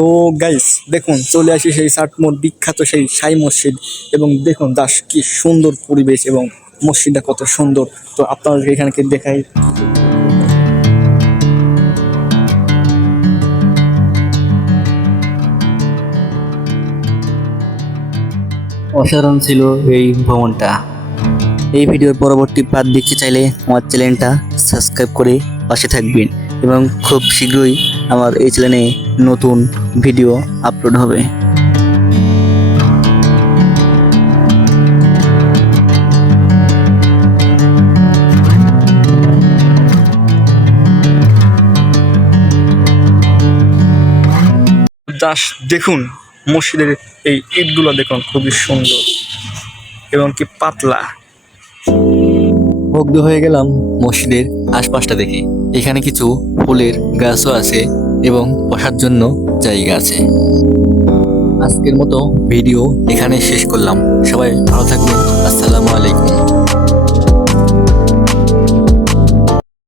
তো গাইস দেখুন চলে আসি সেই চাটমোহর বিখ্যাত সেই সাই মসজিদ এবং দেখুন দাস কি সুন্দর পরিবেশ এবং মসজিদটা কত সুন্দর। তো আপনাদেরকে এখানে দেখাই। অসাধারণ ছিল এই ভ্রমণটা। এই ভিডিওর পরবর্তী পার্ট দেখতে চাইলে আমার চ্যানেলটা সাবস্ক্রাইব করে পাশে থাকবেন এবং খুব শীঘ্রই আমার এই চ্যানেলে নতুন ভিডিও আপলোড হবে। দাস দেখুন মসজিদের এই ইটগুলো দেখুন খুবই সুন্দর এবং কি পাতলা। মুগ্ধ হয়ে গেলাম মসজিদের আশপাশটা দেখে। এখানে কিছু ফুলের গাছও আছে এবং বসার জন্য জায়গা আছে। আজকের মতো ভিডিও এখানে শেষ করলাম। সবাই ভালো থাকবেন। আসসালামু আলাইকুম।